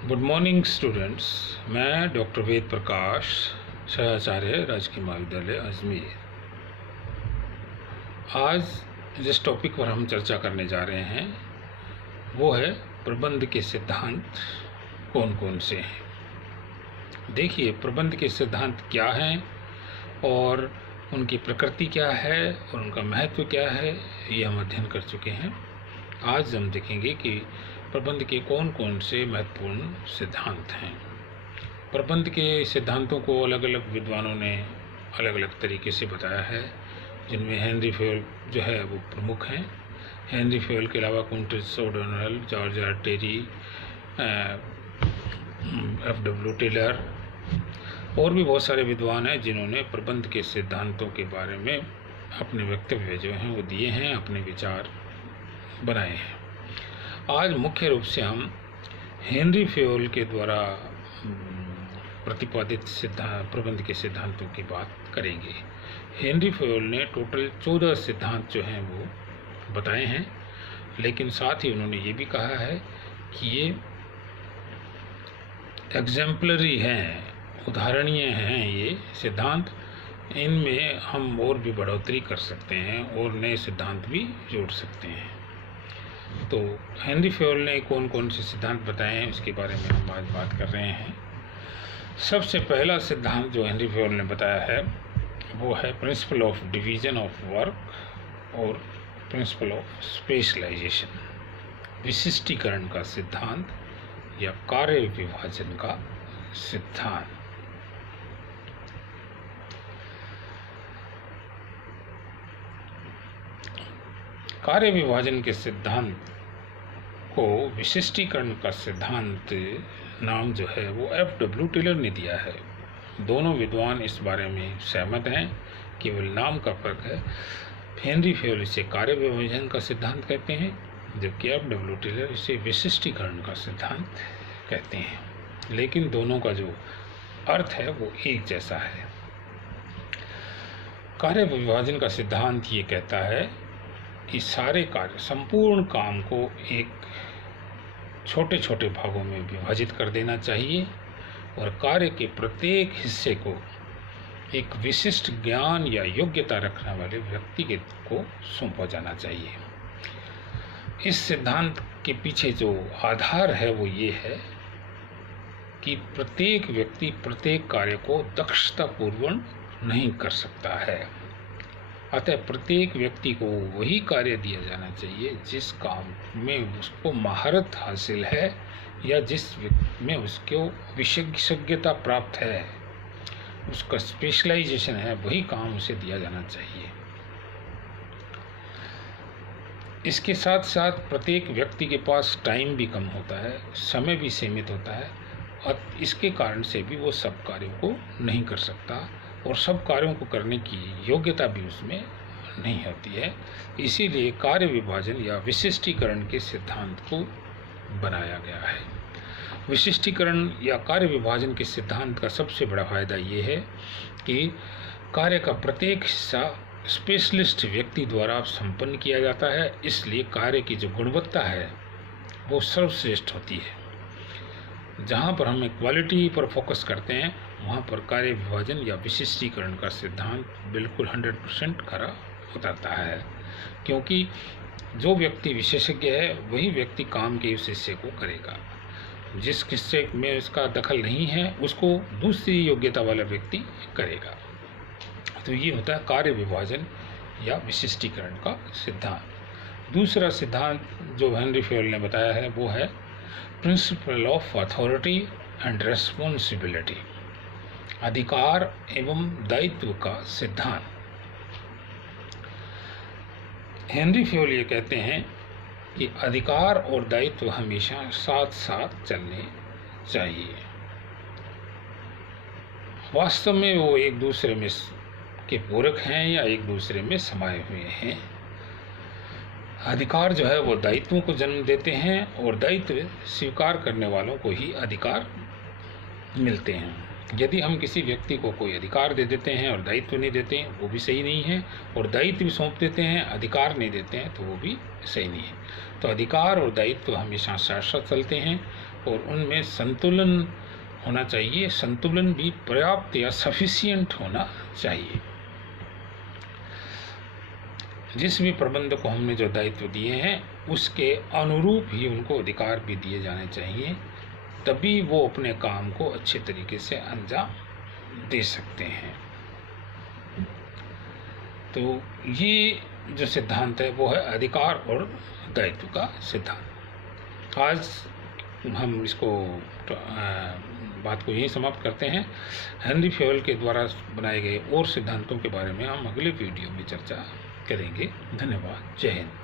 Good morning students. मैं doctor Ved Prakash, सहआचार्य, राजकीय महाविद्यालय अजमेर। आज जिस टॉपिक पर हम चर्चा करने जा रहे हैं वो है प्रबंध के सिद्धांत कौन कौन से हैं। देखिए, प्रबंध के सिद्धांत क्या हैं और उनकी प्रकृति क्या है और उनका महत्व क्या है, ये हम अध्ययन कर चुके हैं। आज हम देखेंगे कि प्रबंध के कौन कौन से महत्वपूर्ण सिद्धांत हैं। प्रबंध के सिद्धांतों को अलग अलग विद्वानों ने अलग अलग तरीके से बताया है, जिनमें हेनरी फेयल जो है वो प्रमुख हैं। हेनरी फेयल के अलावा Koontz O'Donnell, George R Terry, F.W. Taylor और भी बहुत सारे विद्वान हैं जिन्होंने प्रबंध के सिद्धांतों के बारे में अपने वक्तव्य जो हैं वो दिए हैं, अपने विचार बनाए हैं। आज मुख्य रूप से हम हेनरी फेयल के द्वारा प्रतिपादित प्रबंध के सिद्धांतों की बात करेंगे। हेनरी फेयल ने टोटल 14 सिद्धांत जो हैं वो बताए हैं, लेकिन साथ ही उन्होंने ये भी कहा है कि ये एग्जाम्पलरी हैं, उदाहरणीय हैं ये सिद्धांत। इनमें हम और भी बढ़ोतरी कर सकते हैं और नए सिद्धांत भी जोड़ सकते हैं। तो हेनरी फेयल ने कौन कौन से सिद्धांत बताए हैं उसके बारे में हम आज बात कर रहे हैं। सबसे पहला सिद्धांत जो हेनरी फेयल ने बताया है वो है principle of division of work और प्रिंसिपल ऑफ स्पेशलाइजेशन, विशिष्टीकरण का सिद्धांत या कार्य विभाजन का सिद्धांत। कार्य विभाजन के सिद्धांत को विशिष्टीकरण का सिद्धांत नाम जो है वो F.W. टेलर ने दिया है। दोनों विद्वान इस बारे में सहमत हैं, केवल नाम का फर्क है। हेनरी फेयल इसे कार्य विभाजन का सिद्धांत कहते हैं, जबकि F.W. टेलर इसे विशिष्टीकरण का सिद्धांत कहते हैं, लेकिन दोनों का जो अर्थ है वो एक जैसा है। कार्य विभाजन का सिद्धांत ये कहता है कि सारे कार्य, संपूर्ण काम को एक छोटे छोटे भागों में विभाजित कर देना चाहिए और कार्य के प्रत्येक हिस्से को एक विशिष्ट ज्ञान या योग्यता रखने वाले व्यक्ति को सौंपा जाना चाहिए। इस सिद्धांत के पीछे जो आधार है वो ये है कि प्रत्येक व्यक्ति प्रत्येक कार्य को दक्षतापूर्वक नहीं कर सकता है, अतः प्रत्येक व्यक्ति को वही कार्य दिया जाना चाहिए जिस काम में उसको महारत हासिल है या जिस में उसको विशेषज्ञता प्राप्त है, उसका स्पेशलाइजेशन है, वही काम उसे दिया जाना चाहिए। इसके साथ साथ प्रत्येक व्यक्ति के पास टाइम भी कम होता है, समय भी सीमित होता है और इसके कारण से भी वो सब कार्यों को नहीं कर सकता और सब कार्यों को करने की योग्यता भी उसमें नहीं होती है। इसीलिए कार्य विभाजन या विशिष्टीकरण के सिद्धांत को बनाया गया है। विशिष्टीकरण या कार्य विभाजन के सिद्धांत का सबसे बड़ा फायदा ये है कि कार्य का प्रत्येक हिस्सा स्पेशलिस्ट व्यक्ति द्वारा संपन्न किया जाता है, इसलिए कार्य की जो गुणवत्ता है वो सर्वश्रेष्ठ होती है। जहाँ पर हम क्वालिटी पर फोकस करते हैं वहाँ पर कार्य विभाजन या विशिष्टीकरण का सिद्धांत बिल्कुल 100% खरा उतरता है, क्योंकि जो व्यक्ति विशेषज्ञ है वही व्यक्ति काम के उस हिस्से को करेगा। जिस हिस्से में उसका दखल नहीं है उसको दूसरी योग्यता वाला व्यक्ति करेगा। तो ये होता है कार्य विभाजन या विशिष्टीकरण का सिद्धांत। दूसरा सिद्धांत जो हेनरी फेयल ने बताया है वो है principle of authority and responsibility, अधिकार एवं दायित्व का सिद्धांत। हेनरी फेयल ये कहते हैं कि अधिकार और दायित्व हमेशा साथ साथ चलने चाहिए। वास्तव में वो एक दूसरे में के पूरक हैं या एक दूसरे में समाये हुए हैं। अधिकार जो है वो दायित्वों को जन्म देते हैं और दायित्व स्वीकार करने वालों को ही अधिकार मिलते हैं। यदि हम किसी व्यक्ति को कोई अधिकार दे देते हैं और दायित्व नहीं देते हैं, वो भी सही नहीं है, और दायित्व भी सौंप देते हैं, अधिकार नहीं देते हैं, तो वो भी सही नहीं है। तो अधिकार और दायित्व हमेशा साथ साथ चलते हैं और उनमें संतुलन होना चाहिए। संतुलन भी पर्याप्त या सफिशिएंट होना चाहिए। जिस भी प्रबंध को हमने जो दायित्व दिए हैं उसके अनुरूप ही उनको अधिकार भी दिए जाने चाहिए, तभी वो अपने काम को अच्छे तरीके से अंजाम दे सकते हैं। तो ये जो सिद्धांत है वो है अधिकार और दायित्व का सिद्धांत। आज हम इसको बात को यहीं समाप्त करते हैं। हेनरी फेवल के द्वारा बनाए गए और सिद्धांतों के बारे में हम अगले वीडियो में चर्चा करेंगे। धन्यवाद। जय हिंद।